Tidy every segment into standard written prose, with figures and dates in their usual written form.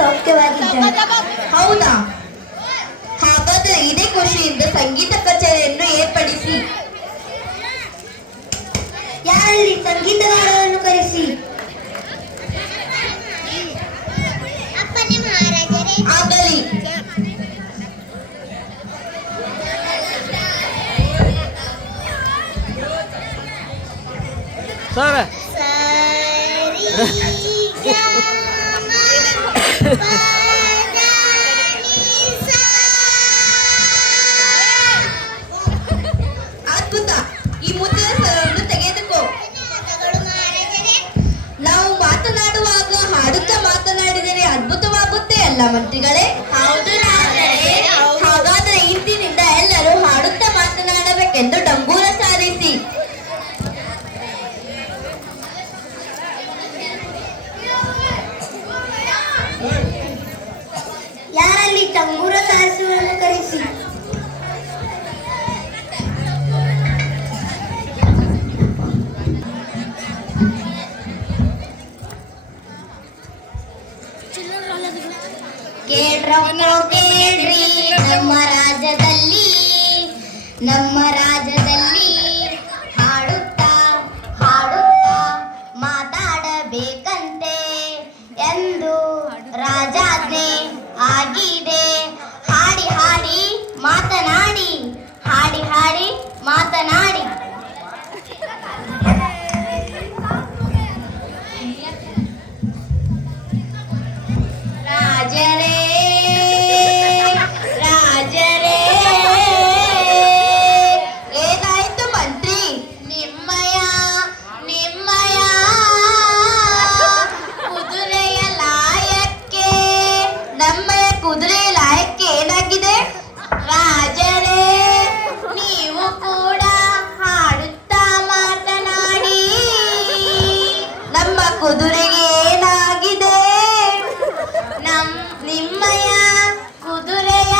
ಸೌಖ್ಯವಾಗಿದ್ದಾರೆ. ಹೌದಾ? ಹಾಗಾದರೆ ಇದೇ ಖುಷಿಯಿಂದ ಸಂಗೀತ ಕಚೇರಿಯನ್ನು ಏರ್ಪಡಿಸಿ. ಯಾರಲ್ಲಿ ಸಂಗೀತಗಾರರನ್ನು ಕರೆಸಿ. ಆಗಲಿ. ಸರ್ ಅದ್ಭುತ. ಈ ಮುದ್ರಿತ ಸ್ವರವನ್ನು ತೆಗೆದುಕೋ. ನಾವು ಮಾತನಾಡುವಾಗ ಹಾಡುತ್ತಾ ಮಾತನಾಡಿದರೆ ಅದ್ಭುತವಾಗುತ್ತೆ ಅಲ್ಲ ಮಂತ್ರಿಗಳೇ? ಹೌದು. ಹಾಗಾದರೆ ಇಂದಿನಿಂದ ಎಲ್ಲರೂ ಹಾಡುತ್ತಾ ಮಾತನಾಡಬೇಕೆಂದು ಡಂಗೂರ ಸಾರಿಸಿ. ಯಾರಲ್ಲಿ ತಂಬೂರ ಸಾರಿಸುವವರನ್ನು ಕರೆಸಿ. ಕೇಳ್ರಿ, ನಮ್ಮ ರಾಜ್ಯದಲ್ಲಿ ಹಾಡುತ್ತಾ ಹಾಡುತ್ತಾ ಮಾತಾಡಬೇಕಂತೆ ಎಂದು ರಾಜಾಜ್ಞೆ ಆಗಿದೆ. ಹಾಡಿ ಹಾಡಿ ಮಾತನಾಡಿ, ಹಾಡಿ ಹಾಡಿ ಮಾತನಾಡಿ. ರಾಜರೇ ರಾಜರೇ, ಏನಾಯ್ತು ಮಂತ್ರಿ? ನಿಮ್ಮಯ ಕುದುರೆಯ ಲಾಯಕ್ಕೆ, ನಮ್ಮಯ ಕುದುರೆಯ ಲಾಯಕ್ಕೆ ಏನಾಗಿದೆ? ರಾಜರೇ, ನೀವು ಕೂಡ ಹಾಡುತ್ತಾ ಮಾತನಾಡಿ. ನಮ್ಮ ಕುದುರೆಗೆ ಏನಾಗಿದೆ? ನಿಮ್ಮಯ ಕುದುರೆಯ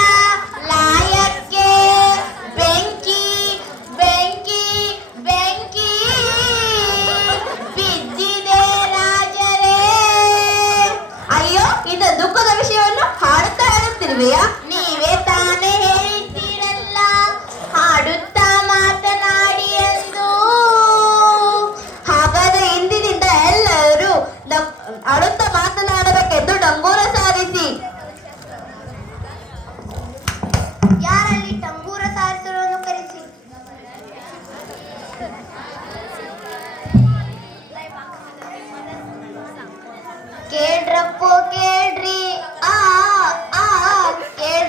ಲಾಯಕ್ಕೆ ಬೆಂಕಿ ಬೆಂಕಿ ಬೆಂಕಿ ಬಿದ್ದಿದೆ ರಾಜರೇ. ಅಯ್ಯೋ, ಇದು ದುಃಖದ ವಿಷಯವನ್ನು ಹಾಡುತ್ತಾ ಹೇಳುತ್ತಿರುವೆಯಾ? ನೀವೇ ತಾನೇ ಹೇಳಿದ್ದೀರಲ್ಲ ಹಾಡುತ್ತಾ ಮಾತನಾಡಿ ಎಂದು. ಹಾಗಾದರೆ ಇಂದಿನಿಂದ ಎಲ್ಲರೂ ಅಳುತ್ತಾ ಮಾತನಾಡಬೇಕೆಂದು ಡಂಗೂರ ಸಾರಿಸಿ. ಯಾರಲ್ಲಿ ತಂಬೂರ ಸಾರಿಸುವವರನ್ನು ಕರೆಸಿ. ಕೇಳ್ರಪ್ಪೋ ಕೇಳ್ರಿ, ಆ ಆ ಕೇಳ್ರಿ.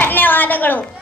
ಧನ್ಯವಾದಗಳು.